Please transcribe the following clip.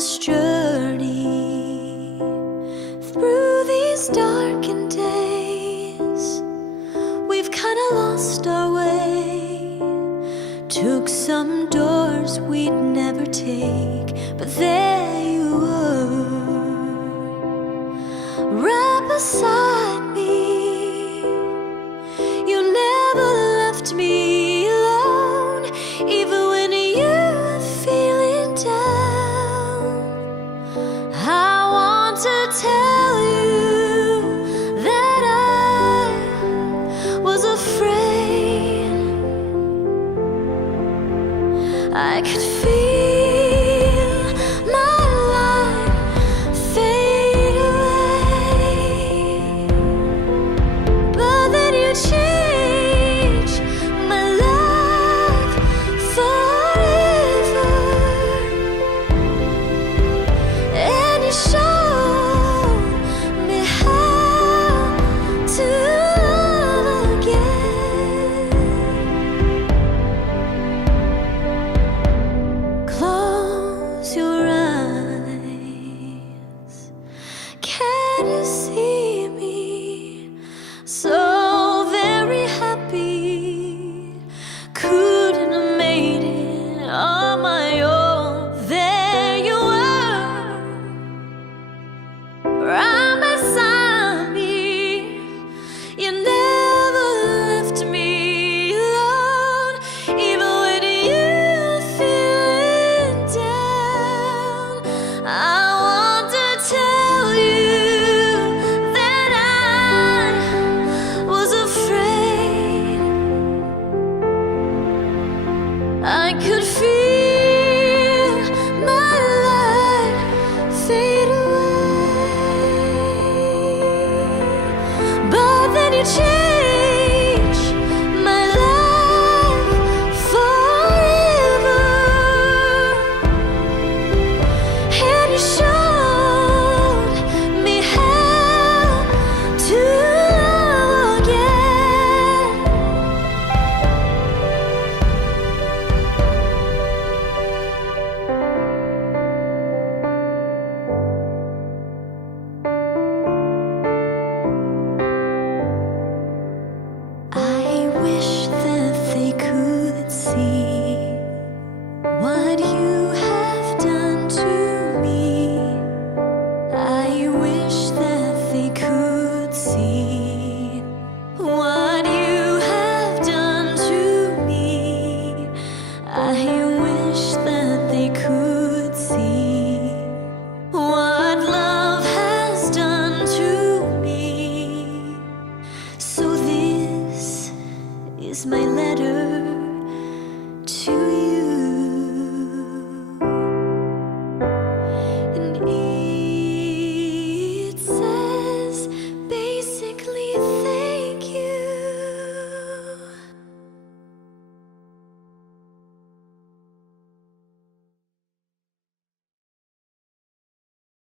this journey, through these darkened days, we've kinda lost our way. Took some doors we'd never take, but there you were, right beside me. You never left me alone, even when you were feeling down. I want to tell you that I was afraid. I could feel